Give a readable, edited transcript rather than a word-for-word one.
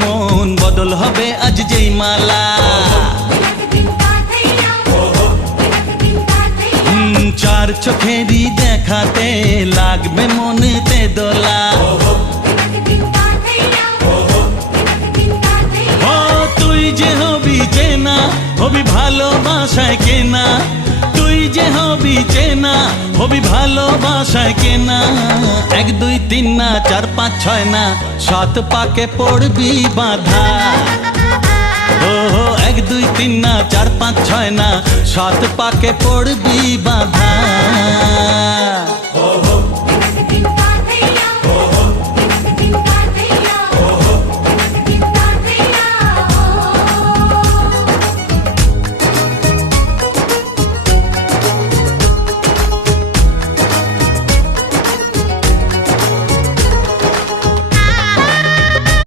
মন বদল হবে আজ যেই মালা। চার চোখেরই দেখাতে লাগবে মনেতে দোলা। ও তুই যে হবি চেনা, হবি ভালোবাসায় কেনা। তুই যে হবি চেনা, হবি ভালোবাসায় কেনা। 1 2 3 না 4 5 6 না 7 পাকে পড়বি বাঁধা। ও 1 2 3 না 4 5 6 না 7 পাকে পড়বি বাঁধা।